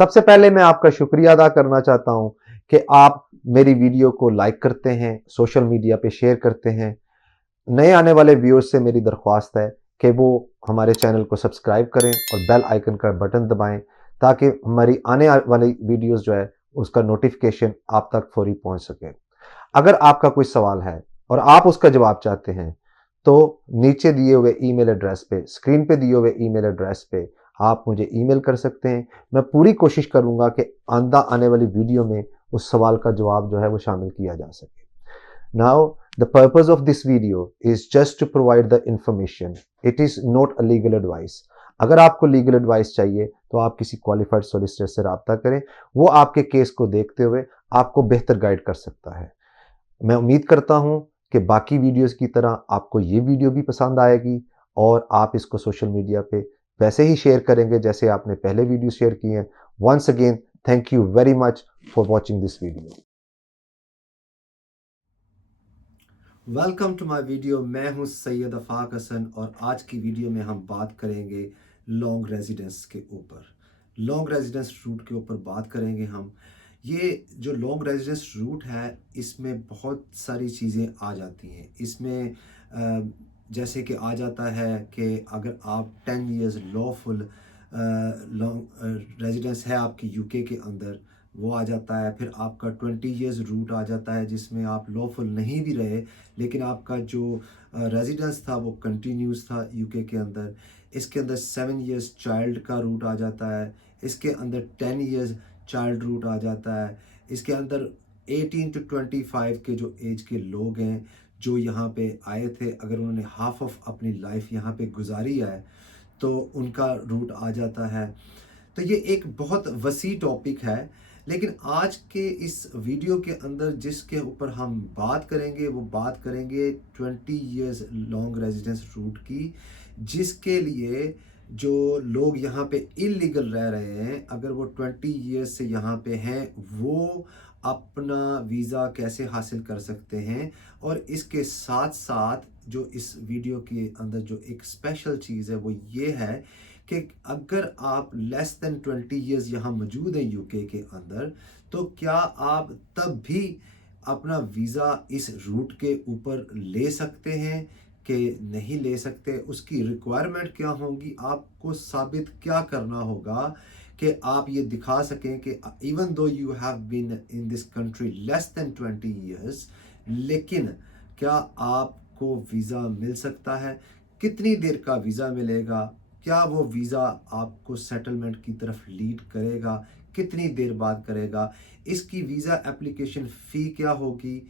सबसे पहले मैं आपका शुक्रिया अदा करना चाहता हूं कि आप मेरी वीडियो को लाइक करते हैं, सोशल मीडिया पे शेयर करते हैं। नए आने वाले व्यूअर्स से मेरी दरख्वास्त है कि वो हमारे चैनल को सब्सक्राइब करें और बेल आइकन का बटन दबाएं ताकि हमारी आने वाली वीडियोस जो है उसका नोटिफिकेशन आप तक फौरी पहुंच सके। अगर आपका कोई सवाल है और आप उसका जवाब चाहते हैं तो नीचे दिए हुए ईमेल एड्रेस पे, स्क्रीन पे दिए हुए ईमेल एड्रेस पे आप मुझे ईमेल कर सकते हैं। मैं पूरी कोशिश करूंगा कि आने वाली वीडियो में उस सवाल का जवाब जो है वो शामिल किया जा सके। Now, the purpose of this video is just to provide the information. It is not a legal advice. अगर आपको लीगल एडवाइस चाहिए तो आप किसी क्वालिफाइड सोलिसिटर से रब्ता करें, वो आपके केस को देखते हुए आपको बेहतर गाइड कर सकता है। मैं उम्मीद करता हूं कि बाकी वीडियोस की तरह आपको ये वीडियो भी पसंद आएगी और आप इसको सोशल मीडिया पे वैसे ही शेयर करेंगे जैसे आपने पहले वीडियो शेयर की हैं। Once again, thank you very much for watching this video. Welcome to my video. मैं हूं सैयद अफाक हसन और आज की वीडियो में हम बात करेंगे लॉन्ग रेजिडेंस के ऊपर। लॉन्ग रेजिडेंस रूट के ऊपर बात करेंगे हम। ये जो लॉन्ग रेजिडेंस रूट है इसमें बहुत सारी चीज़ें आ जाती हैं। इसमें जैसे कि आ जाता है कि अगर आप 10 इयर्स लॉफुल लॉन्ग रेजिडेंस है आपकी यूके के अंदर, वो आ जाता है। फिर आपका 20 इयर्स रूट आ जाता है जिसमें आप लॉफुल नहीं भी रहे लेकिन आपका जो रेजिडेंस था वो कंटिन्यूस था यूके के अंदर। इसके अंदर 7 इयर्स चाइल्ड का रूट आ जाता है। इसके अंदर 10 इयर्स चाइल्ड रूट आ जाता है। इसके अंदर 18 टू 25 के जो एज के लोग हैं जो यहाँ पे आए थे, अगर उन्होंने हाफ ऑफ अपनी लाइफ यहाँ पे गुजारी है तो उनका रूट आ जाता है। तो ये एक बहुत वसी टॉपिक है, लेकिन आज के इस वीडियो के अंदर जिसके ऊपर हम बात करेंगे वो बात करेंगे 20 इयर्स लॉन्ग रेजिडेंस रूट की, जिसके लिए जो लोग यहाँ पे इलीगल रह रहे हैं, अगर वो 20 इयर्स से यहाँ पे हैं, वो अपना वीज़ा कैसे हासिल कर सकते हैं। और इसके साथ साथ जो इस वीडियो के अंदर जो एक स्पेशल चीज़ है वो ये है कि अगर आप लेस देन 20 इयर्स यहाँ मौजूद हैं यूके के अंदर, तो क्या आप तब भी अपना वीज़ा इस रूट के ऊपर ले सकते हैं कि नहीं ले सकते। उसकी रिक्वायरमेंट क्या होगी, आपको साबित क्या करना होगा कि आप ये दिखा सकें कि even though you have been in this country less than 20 years, लेकिन क्या आपको वीज़ा मिल सकता है। कितनी देर का वीज़ा मिलेगा, क्या वो वीज़ा आपको सेटलमेंट की तरफ लीड करेगा, कितनी देर बाद करेगा, इसकी वीज़ा एप्लीकेशन फ़ी क्या होगी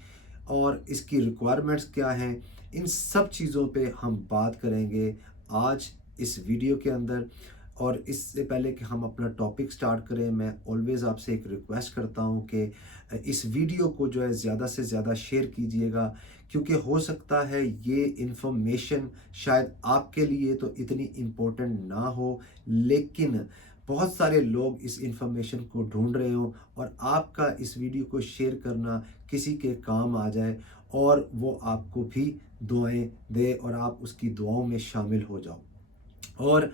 और इसकी रिक्वायरमेंट्स क्या हैं, इन सब चीज़ों पे हम बात करेंगे आज इस वीडियो के अंदर। और इससे पहले कि हम अपना टॉपिक स्टार्ट करें, मैं ऑलवेज़ आपसे एक रिक्वेस्ट करता हूं कि इस वीडियो को जो है ज़्यादा से ज़्यादा शेयर कीजिएगा, क्योंकि हो सकता है ये इन्फॉर्मेशन शायद आपके लिए तो इतनी इम्पोर्टेंट ना हो, लेकिन बहुत सारे लोग इस इन्फॉर्मेशन को ढूंढ रहे हों और आपका इस वीडियो को शेयर करना किसी के काम आ जाए और वो आपको भी दुआएं दे और आप उसकी दुआओं में शामिल हो जाओ। और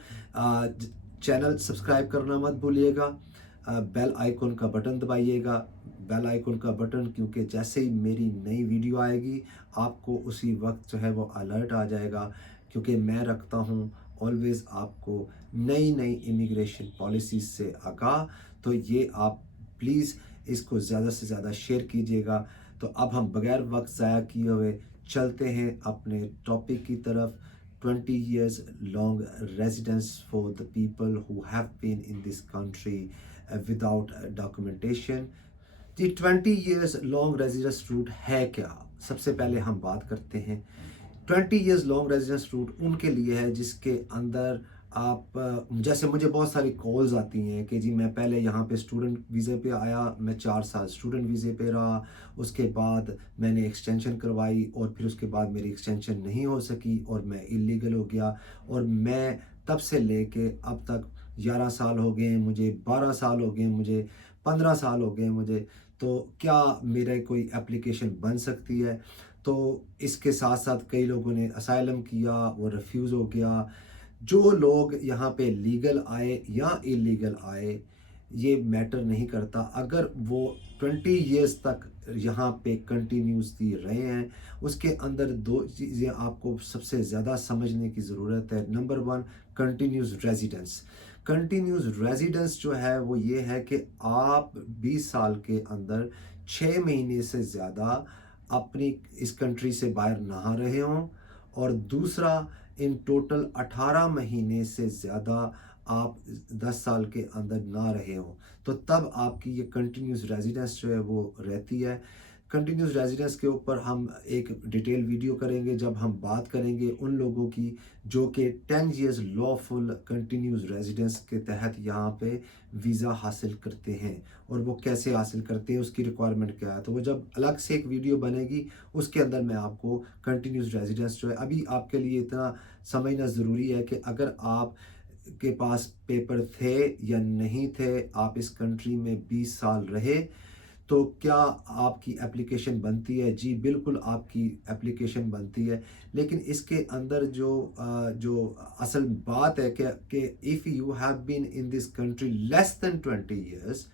चैनल सब्सक्राइब करना मत भूलिएगा, बेल आइकन का बटन दबाइएगा। बेल आइकन का बटन, क्योंकि जैसे ही मेरी नई वीडियो आएगी आपको उसी वक्त जो है वो अलर्ट आ जाएगा, क्योंकि मैं रखता हूँ ऑलवेज़ आपको नई नई इमिग्रेशन पॉलिसीज़ से आगाह। तो ये आप प्लीज़ इसको ज़्यादा से ज़्यादा शेयर कीजिएगा। तो अब हम बगैर वक्त ज़ाया किए हुए चलते हैं अपने टॉपिक की तरफ। 20 years long residence for the people who have been in this country without documentation। Ji, 20 years long residence route है क्या? सबसे पहले हम बात करते हैं। 20 years long residence route उनके लिए है जिसके अंदर आप, जैसे मुझे बहुत सारी कॉल्स आती हैं कि जी मैं पहले यहाँ पे स्टूडेंट वीज़े पे आया, मैं 4 साल स्टूडेंट वीज़े पे रहा, उसके बाद मैंने एक्सटेंशन करवाई और फिर उसके बाद मेरी एक्सटेंशन नहीं हो सकी और मैं इलीगल हो गया, और मैं तब से लेके अब तक 11 साल हो गए मुझे, 12 साल हो गए मुझे, 15 साल हो गए मुझे, तो क्या मेरा कोई एप्लीकेशन बन सकती है। तो इसके साथ साथ कई लोगों ने असाइलम किया, वो रिफ्यूज़ हो गया। जो लोग यहाँ पे लीगल आए या इलीगल आए, ये मैटर नहीं करता। अगर वो 20 ईयर्स तक यहाँ पे कंटिन्यूसली रहे हैं, उसके अंदर दो चीज़ें आपको सबसे ज़्यादा समझने की ज़रूरत है। Number one, continuous residence. Continuous residence जो है वो ये है कि आप 20 साल के अंदर 6 महीने से ज़्यादा अपनी इस कंट्री से बाहर ना रहे हों, और दूसरा, इन टोटल 18 महीने से ज़्यादा आप 10 साल के अंदर ना रहे हों, तो तब आपकी ये कंटिन्यूस रेजिडेंस जो है वो रहती है। कंटिन्यूस रेजिडेंस के ऊपर हम एक डिटेल वीडियो करेंगे जब हम बात करेंगे उन लोगों की जो कि 10 इयर्स लॉफुल कंटिन्यूस रेजिडेंस के तहत यहाँ पे वीज़ा हासिल करते हैं, और वो कैसे हासिल करते हैं, उसकी रिक्वायरमेंट क्या है। तो वो जब अलग से एक वीडियो बनेगी उसके अंदर मैं आपको कंटिन्यूस रेजिडेंस जो है, अभी आपके लिए इतना समझना ज़रूरी है कि अगर आप के पास पेपर थे या नहीं थे, आप इस कंट्री में 20 साल रहे, तो क्या आपकी एप्लीकेशन बनती है? जी बिल्कुल, आपकी एप्लीकेशन बनती है। लेकिन इसके अंदर जो असल बात है कि if you have been in this country less than 20 years,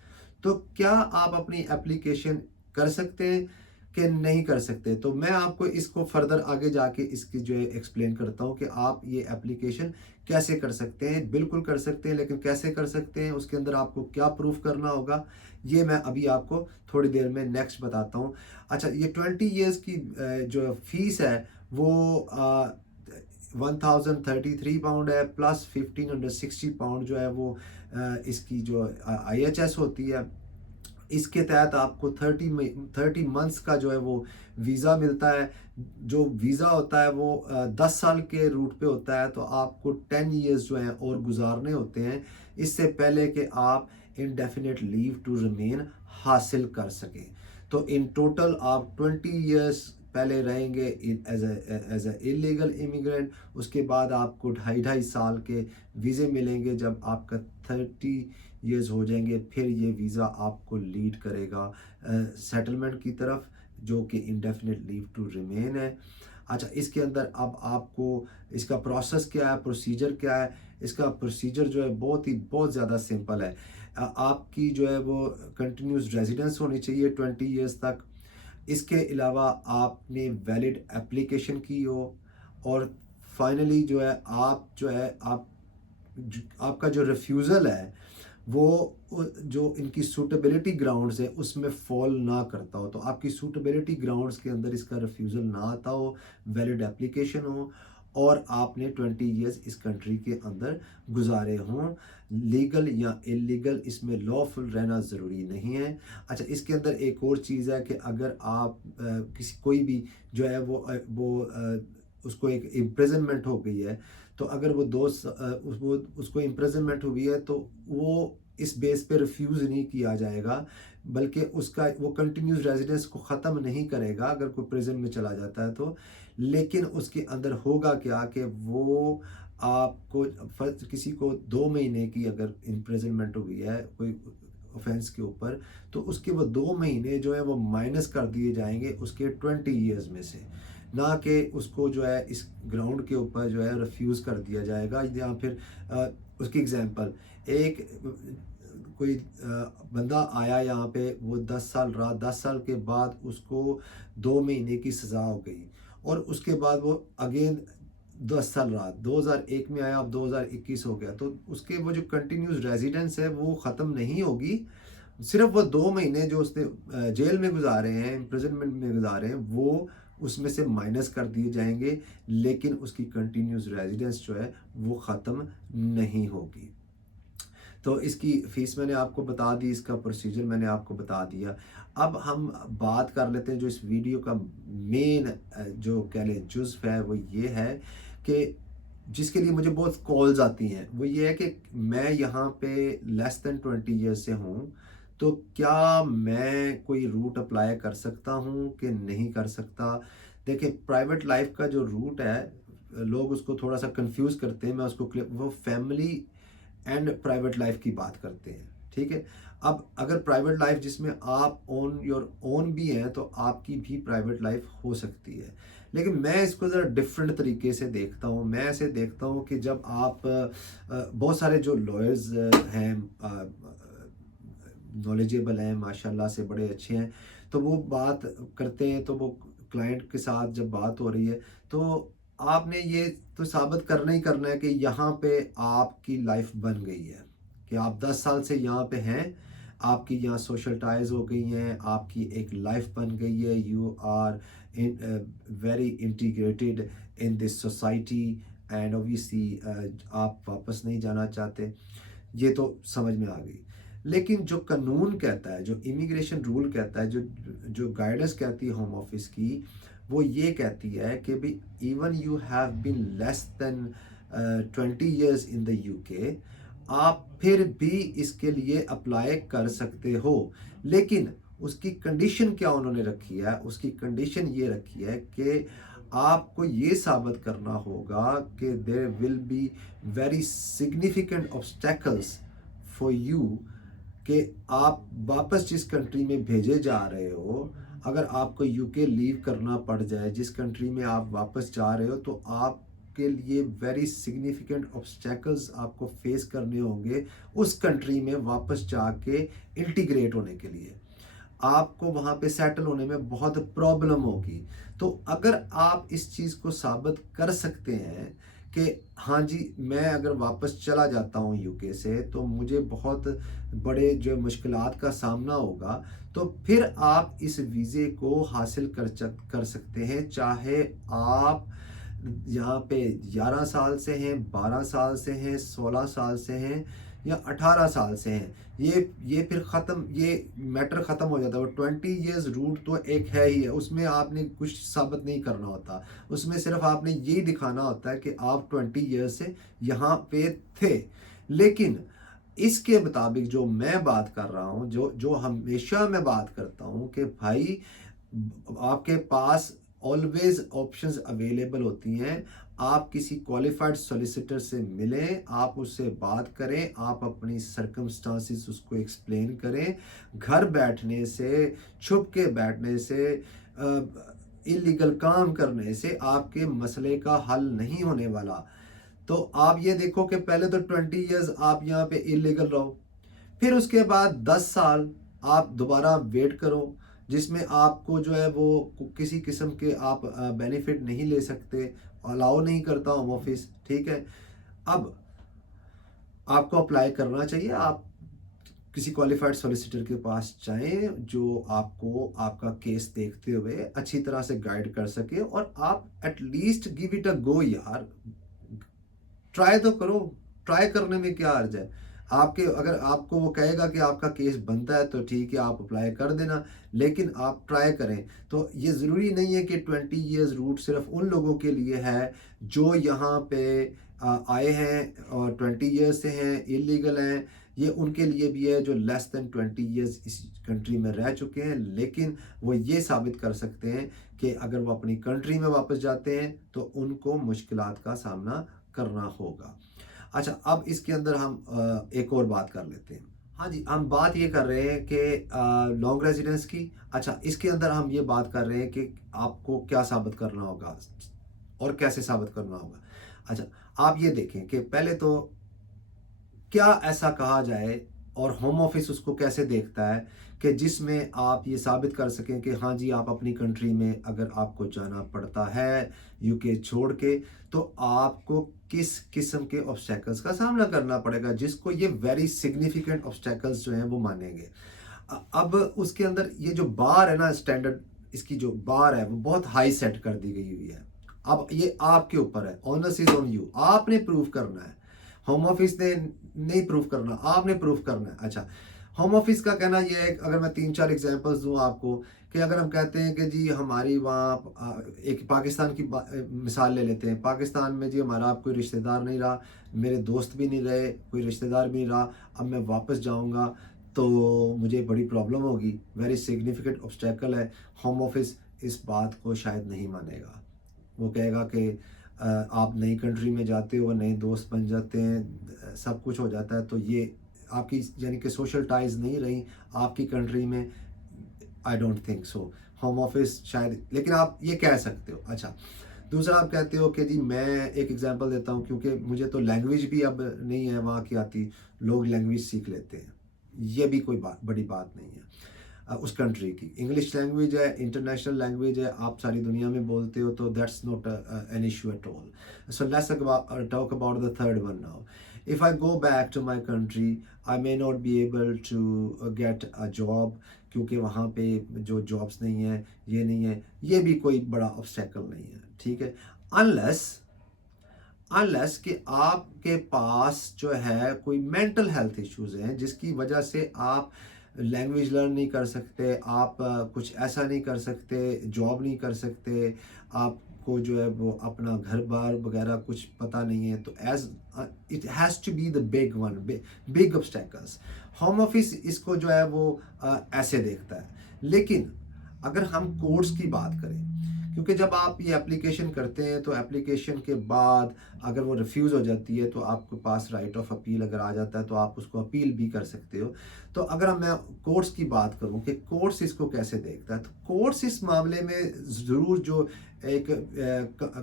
तो क्या आप अपनी एप्लीकेशन कर सकते हैं कि नहीं कर सकते। तो मैं आपको इसको फर्दर आगे जाके इसकी जो है एक्सप्लेन करता हूँ कि आप ये एप्लीकेशन कैसे कर सकते हैं। बिल्कुल कर सकते हैं, लेकिन कैसे कर सकते हैं, उसके अंदर आपको क्या प्रूफ करना होगा, ये मैं अभी आपको थोड़ी देर में नेक्स्ट बताता हूँ। अच्छा, ये 20 ईयर्स की जो फीस है वो 1033 पाउंड है, प्लस 1560 पाउंड जो है वो इसकी जो IHS होती है। इसके तहत आपको 30 मंथ्स का जो है वो वीज़ा मिलता है। जो वीज़ा होता है वो 10 साल के रूट पे होता है, तो आपको 10 ईयर्स जो हैं और गुजारने होते हैं इससे पहले कि आप इंडेफिनिट लीव टू रिमेन हासिल कर सकें। तो इन टोटल आप 20 ईयर्स पहले रहेंगे एज ए इलीगल इमिग्रेंट, उसके बाद आपको 2.5 साल के वीज़े मिलेंगे। जब आपका 30 ईयर्स हो जाएंगे, फिर ये वीज़ा आपको लीड करेगा सेटलमेंट की तरफ, जो कि इंडेफिनिट लीव टू रिमेन है। अच्छा, इसके अंदर अब आपको इसका प्रोसेस क्या है, प्रोसीजर क्या है। इसका प्रोसीजर जो है बहुत ज़्यादा सिंपल है। आपकी जो है वो कंटिन्यूस रेजिडेंस होनी चाहिए 20 ईयर्स तक। इसके अलावा आपने वैलिड एप्लीकेशन की हो, और फाइनली जो है आप जो है आपका जो रिफ्यूज़ल है वो जो इनकी सूटेबिलिटी ग्राउंड्स है उसमें फॉल ना करता हो। तो आपकी सूटेबिलिटी ग्राउंड्स के अंदर इसका रिफ्यूज़ल ना आता हो, वैलिड एप्लीकेशन हो, और आपने 20 ईयर्स इस कंट्री के अंदर गुजारे हों। लीगल या इलीगल, इसमें लॉफुल रहना ज़रूरी नहीं है। अच्छा, इसके अंदर एक और चीज़ है कि अगर आप किसी कोई भी जो है उसको एक इम्प्रिजनमेंट हो गई है, तो अगर वो उसको इम्प्रिजनमेंट हुई है, तो वो इस बेस पे रिफ्यूज़ नहीं किया जाएगा, बल्कि उसका वो कंटिन्यूस रेजिडेंस को ख़त्म नहीं करेगा अगर कोई प्रिजन में चला जाता है तो। लेकिन उसके अंदर होगा क्या कि वो आपको किसी को 2 महीने की अगर इम्प्रिजनमेंट हुई है कोई ऑफेंस के ऊपर, तो उसके वो 2 महीने जो है वो माइनस कर दिए जाएंगे उसके 20 ईयर्स में से, ना कि उसको जो है इस ग्राउंड के ऊपर जो है रिफ्यूज़ कर दिया जाएगा। या फिर उसकी एग्जांपल, एक कोई बंदा आया यहाँ पे, वो 10 साल रहा, 10 साल के बाद उसको 2 महीने की सज़ा हो गई, और उसके बाद वो अगेन 10 साल रहा, 2001 में आया, अब 2021 हो गया, तो उसके वो जो कंटिन्यूस रेजिडेंस है वो ख़त्म नहीं होगी। सिर्फ वो 2 महीने जो उसने जेल में गुजारे हैं, इम्प्रिजनमेंट में गुजारे हैं, वो उसमें से माइनस कर दिए जाएंगे, लेकिन उसकी कंटिन्यूस रेजिडेंस जो है वो ख़त्म नहीं होगी। तो इसकी फ़ीस मैंने आपको बता दी, इसका प्रोसीजर मैंने आपको बता दिया। अब हम बात कर लेते हैं जो इस वीडियो का मेन जो कह लें जुज़्व है, वो ये है कि जिसके लिए मुझे बहुत कॉल्स आती हैं, वो ये है कि मैं यहाँ पे लेस देन 20 ईयर्स से हूँ, तो क्या मैं कोई रूट अप्लाई कर सकता हूँ कि नहीं कर सकता। देखिए, प्राइवेट लाइफ का जो रूट है, लोग उसको थोड़ा सा कंफ्यूज करते हैं। मैं उसको वो फैमिली एंड प्राइवेट लाइफ की बात करते हैं, ठीक है। अब अगर प्राइवेट लाइफ जिसमें आप ऑन योर ओन भी हैं, तो आपकी भी प्राइवेट लाइफ हो सकती है। लेकिन मैं इसको ज़रा डिफरेंट तरीके से देखता हूँ। मैं ऐसे देखता हूँ कि जब आप बहुत सारे जो लॉयर्स हैं नॉलेजेबल हैं, माशाल्लाह से बड़े अच्छे हैं, तो वो बात करते हैं, तो वो क्लाइंट के साथ जब बात हो रही है, तो आपने ये तो साबित करना ही करना है कि यहाँ पे आपकी लाइफ बन गई है, कि आप 10 साल से यहाँ पे हैं, आपकी यहाँ सोशल टाइज़ हो गई हैं, आपकी एक लाइफ बन गई है, you are in very integrated in this society, and obviously आप वापस नहीं जाना चाहते, ये तो समझ में आ गई। लेकिन जो कानून कहता है, जो इमिग्रेशन रूल कहता है, जो जो गाइडेंस कहती है होम ऑफिस की, वो ये कहती है कि भाई even you have been less than 20 years in the UK, आप फिर भी इसके लिए अप्लाई कर सकते हो। लेकिन उसकी कंडीशन क्या उन्होंने रखी है, उसकी कंडीशन ये रखी है कि आपको ये साबित करना होगा कि there will be very significant obstacles for you, कि आप वापस जिस कंट्री में भेजे जा रहे हो, अगर आपको यूके लीव करना पड़ जाए, जिस कंट्री में आप वापस जा रहे हो, तो आपके लिए वेरी सिग्निफिकेंट ऑब्स्टेकल्स आपको फेस करने होंगे उस कंट्री में वापस जाके इंटीग्रेट होने के लिए। आपको वहाँ पे सेटल होने में बहुत प्रॉब्लम होगी। तो अगर आप इस चीज़ को साबित कर सकते हैं कि हाँ जी, मैं अगर वापस चला जाता हूँ यूके से, तो मुझे बहुत बड़े जो मुश्किलात का सामना होगा, तो फिर आप इस वीज़े को हासिल कर सकते हैं, चाहे आप यहाँ पे 11 साल से हैं, 12 साल से हैं, 16 साल से हैं या 18 साल से हैं। ये फिर ख़त्म, ये मैटर ख़त्म हो जाता है। वो 20 इयर्स रूट तो एक है ही है, उसमें आपने कुछ साबित नहीं करना होता, उसमें सिर्फ आपने यही दिखाना होता है कि आप 20 ईयर्स से यहाँ पे थे। लेकिन इसके मुताबिक जो मैं बात कर रहा हूँ, जो जो हमेशा मैं बात करता हूँ कि भाई आपके पास ऑलवेज ऑप्शंस अवेलेबल होती हैं। आप किसी क्वालिफाइड सॉलिसिटर से मिलें, आप उससे बात करें, आप अपनी सर्कमस्टांसिस उसको एक्सप्लेन करें। घर बैठने से, छुप के बैठने से, इलीगल काम करने से आपके मसले का हल नहीं होने वाला। तो आप ये देखो कि पहले तो 20 इयर्स आप यहाँ पे इलीगल रहो, फिर उसके बाद 10 साल आप दोबारा वेट करो, जिसमें आपको जो है वो किसी किस्म के आप बेनिफिट नहीं ले सकते, अलाउ नहीं करता होम ऑफिस, ठीक है। अब आपको अप्लाई करना चाहिए, आप किसी क्वालिफाइड सॉलिसिटर के पास जाएं, जो आपको आपका केस देखते हुए अच्छी तरह से गाइड कर सके, और आप एटलीस्ट गिव इट अ गो यार, ट्राई तो करो। ट्राई करने में क्या अर्ज है? आपके अगर आपको वो कहेगा कि आपका केस बनता है, तो ठीक है, आप अप्लाई कर देना, लेकिन आप ट्राई करें। तो ये ज़रूरी नहीं है कि 20 ईयर्स रूट सिर्फ उन लोगों के लिए है जो यहाँ पे आए हैं और 20 ईयर्स से हैं, इलीगल हैं। ये उनके लिए भी है जो लेस देन 20 ईयर्स इस कंट्री में रह चुके हैं, लेकिन वो ये साबित कर सकते हैं कि अगर वो अपनी कंट्री में वापस जाते हैं तो उनको मुश्किलात का सामना करना होगा। अच्छा, अब इसके अंदर हम एक और बात कर लेते हैं। हाँ जी, हम बात ये कर रहे हैं कि लॉन्ग रेजिडेंस की। अच्छा, इसके अंदर हम ये बात कर रहे हैं कि आपको क्या साबित करना होगा और कैसे साबित करना होगा। अच्छा, आप ये देखें कि पहले तो क्या ऐसा कहा जाए और होम ऑफिस उसको कैसे देखता है कि जिसमें आप ये साबित कर सकें कि हाँ जी, आप अपनी कंट्री में अगर आपको जाना पड़ता है यूके छोड़ के, तो आपको किस किस्म के ऑब्स्टेकल्स का सामना करना पड़ेगा, जिसको ये वेरी सिग्निफिकेंट ऑब्स्टेकल्स जो हैं वो मानेंगे। अब उसके अंदर ये जो बार है ना, स्टैंडर्ड इसकी जो बार है वो बहुत हाई सेट कर दी गई हुई है। अब ये आपके ऊपर है, ऑनस इज ऑन यू, आपने प्रूव करना है। होम ऑफिस ने नहीं प्रूफ करना, आपने प्रूफ करना है। अच्छा, होम ऑफिस का कहना यह है, अगर मैं 3-4 एग्जांपल्स दूं आपको, कि अगर हम कहते हैं कि जी हमारी वहाँ एक पाकिस्तान की मिसाल ले लेते हैं, पाकिस्तान में जी हमारा अब कोई रिश्तेदार नहीं रहा, मेरे दोस्त भी नहीं रहे, कोई रिश्तेदार भी नहीं रहा, अब मैं वापस जाऊँगा तो मुझे बड़ी प्रॉब्लम होगी, वेरी सिग्निफिकेंट ऑब्स्टेकल है। होम ऑफिस इस बात को शायद नहीं मानेगा, वो कहेगा कि आप नई कंट्री में जाते हो, नए दोस्त बन जाते हैं, सब कुछ हो जाता है, तो ये आपकी यानी कि सोशल टाइज नहीं रही आपकी कंट्री में। I don't think so. Home office शायद, लेकिन आप ये कह सकते हो। अच्छा, दूसरा आप कहते हो कि जी मैं एक एग्जांपल देता हूँ, क्योंकि मुझे तो लैंग्वेज भी अब नहीं है वहाँ की आती, लोग लैंग्वेज सीख लेते हैं। ये भी कोई बड़ी बात नहीं है उस कंट्री की। इंग्लिश लैंग्वेज है, इंटरनेशनल लैंग्वेज है, आप सारी दुनिया में बोलते हो, तो that's not an issue at all. So let's talk about the third one now. If I go back to my country, I may not be able to get a job, क्योंकि वहाँ पे जो जॉब्स नहीं है, ये नहीं है, ये भी कोई बड़ा ऑब्स्टेकल नहीं है, ठीक है। अनलेस अनलेस कि आपके पास जो है कोई मेंटल हेल्थ इश्यूज हैं जिसकी वजह से आप लैंग्वेज लर्न नहीं कर सकते, आप कुछ ऐसा नहीं कर सकते, जॉब नहीं कर सकते, आपको जो है वो अपना घर बार वगैरह कुछ पता नहीं है, तो as it has to be the big one, big obstacles. Home Office इसको जो है वो ऐसे देखता है। लेकिन अगर हम कोर्स की बात करें, क्योंकि जब आप ये एप्लीकेशन करते हैं तो एप्लीकेशन के बाद अगर वो रिफ्यूज़ हो जाती है तो आपके पास राइट ऑफ अपील अगर आ जाता है तो आप उसको अपील भी कर सकते हो। तो अगर मैं कोर्ट्स की बात करूं कि कोर्ट्स इसको कैसे देखता है, तो कोर्ट्स इस मामले में ज़रूर जो एक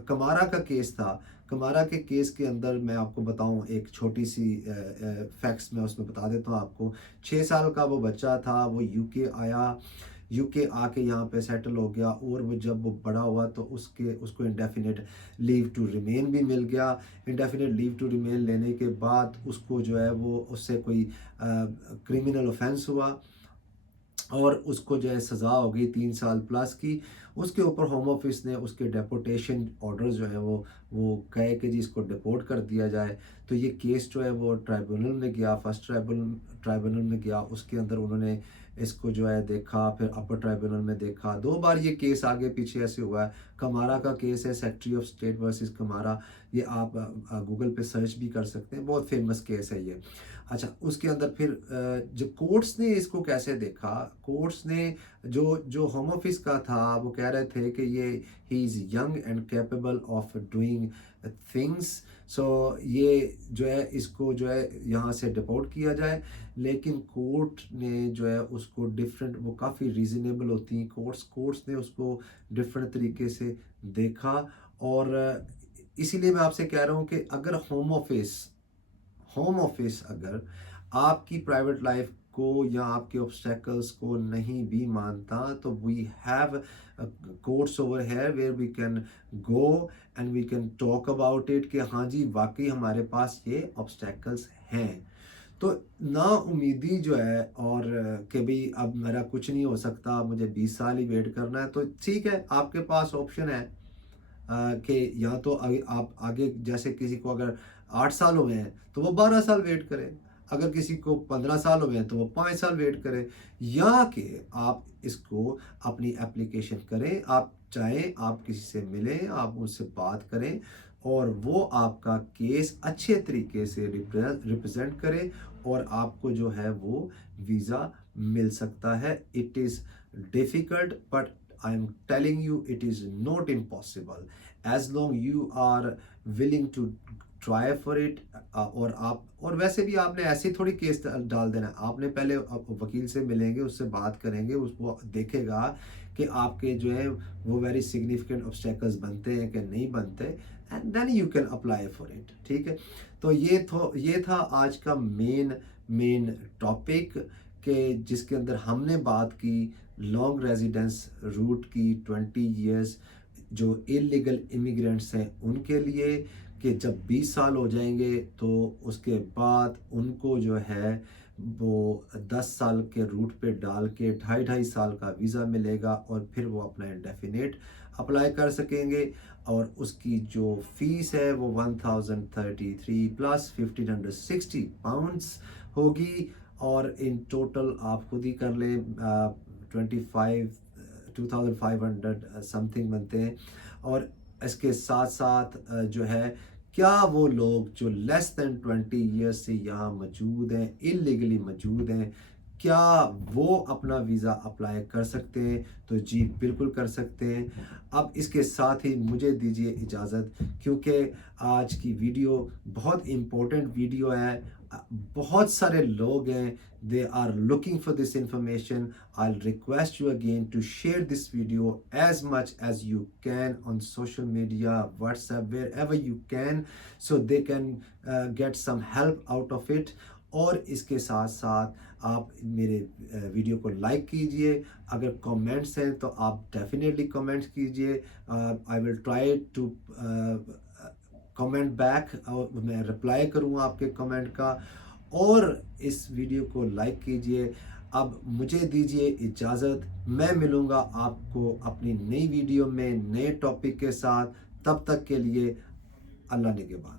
कमारा का केस था, कमारा के केस के अंदर मैं आपको बताऊं, एक छोटी सी फैक्ट्स मैं उसमें बता देता हूं आपको। 6 साल का वो बच्चा था, वो यूके आया, यूके आके यहाँ पे सेटल हो गया, और वो जब वो बड़ा हुआ तो उसको इंडेफिनेट लीव टू रिमेन भी मिल गया। इंडेफिनेट लीव टू रिमेन लेने के बाद उसको जो है वो उससे कोई क्रिमिनल ऑफेंस हुआ और उसको जो है सज़ा हो गई 3 साल प्लस की। उसके ऊपर होम ऑफिस ने उसके डेपोटेशन ऑर्डर जो है वो कहे कि जी इसको डिपोर्ट कर दिया जाए। तो ये केस जो है वो ट्राइब्यूनल में गया, फर्स्ट ट्राइब्यूनल में गया, उसके अंदर उन्होंने इसको जो है देखा, फिर अपर ट्राइब्यूनल में देखा। 2 बार ये केस आगे पीछे ऐसे हुआ है। कमारा का केस है, सेक्रेटरी ऑफ स्टेट वर्सेस कमारा, ये आप गूगल पे सर्च भी कर सकते हैं, बहुत फेमस केस है ये। अच्छा, उसके अंदर फिर जो कोर्ट्स ने इसको कैसे देखा, कोर्ट्स ने जो जो होम ऑफिस का था वो कह रहे थे कि ये he is young and capable of doing things, so ये जो है इसको जो है यहाँ से डिपोर्ट किया जाए। लेकिन कोर्ट ने जो है उसको डिफरेंट, वो काफ़ी रीज़नेबल होती हैं कोर्ट्स ने उसको डिफरेंट तरीके से देखा। और इसीलिए मैं आपसे कह रहा हूँ कि अगर होम ऑफिस अगर आपकी प्राइवेट लाइफ को या आपके ऑब्स्टेकल्स को नहीं भी मानता, तो we have courts over here where we can go and we can talk about it कि हाँ जी वाकई हमारे पास ये ऑब्स्टेकल्स हैं। तो ना उम्मीदी जो है, और कि भाई अब मेरा कुछ नहीं हो सकता, मुझे 20 साल ही वेट करना है, तो ठीक है, आपके पास ऑप्शन है कि या तो आप आगे, जैसे किसी को अगर 8 साल हुए हैं तो वो 12 साल वेट करें, अगर किसी को 15 साल हुए हैं तो वो 5 साल वेट करें, या कि आप इसको अपनी एप्लीकेशन करें। आप चाहें आप किसी से मिलें, आप उनसे बात करें और वो आपका केस अच्छे तरीके से रिप्रेजेंट करे और आपको जो है वो वीज़ा मिल सकता है। It is difficult but I am telling you it is not impossible as long you are willing to try for it। और आप, और वैसे भी आपने ऐसे थोड़ी केस डाल देना, आपने पहले वकील से मिलेंगे, उससे बात करेंगे, उसको देखेगा कि आपके जो है वो वेरी सिग्निफिकेंट ऑब्स्टेकल्स बनते हैं कि नहीं बनते, and then you can apply for it, ठीक है। तो ये था आज का मेन टॉपिक के जिसके अंदर हमने बात की लॉन्ग रेजिडेंस रूट की, 20 इयर्स जो इलीगल इमिग्रेंट्स हैं उनके लिए, कि जब 20 साल हो जाएंगे तो उसके बाद उनको जो है वो 10 साल के रूट पे डाल के 2.5 साल का वीज़ा मिलेगा और फिर वो अपना इंडेफिनेट अप्लाई कर सकेंगे। और उसकी जो फीस है वो 1033 प्लस 1560 होगी। और इन टोटल आप खुद ही कर लें, 2500 समथिंग बनते हैं। और इसके साथ साथ जो है, क्या वो लोग जो लेस देन 20 ईयर्स से यहाँ मौजूद हैं, इलीगली मौजूद हैं, क्या वो अपना वीज़ा अप्लाई कर सकते हैं? तो जी बिल्कुल कर सकते हैं। अब इसके साथ ही मुझे दीजिए इजाज़त, क्योंकि आज की वीडियो बहुत इम्पोर्टेंट वीडियो है। बहुत सारे लोग हैं, they are looking for this information. I'll request you again to share this video as much as you can on social media, WhatsApp, wherever you can, so they can get some help out of it. और इसके साथ साथ आप मेरे video को like कीजिए। अगर comments हैं तो आप डेफिनेटली कमेंट्स कीजिए। I will try to comment back, और मैं रिप्लाई करूँगा आपके कमेंट का। और इस वीडियो को लाइक कीजिए। अब मुझे दीजिए इजाज़त, मैं मिलूँगा आपको अपनी नई वीडियो में नए टॉपिक के साथ। तब तक के लिए अल्लाह निगहबान।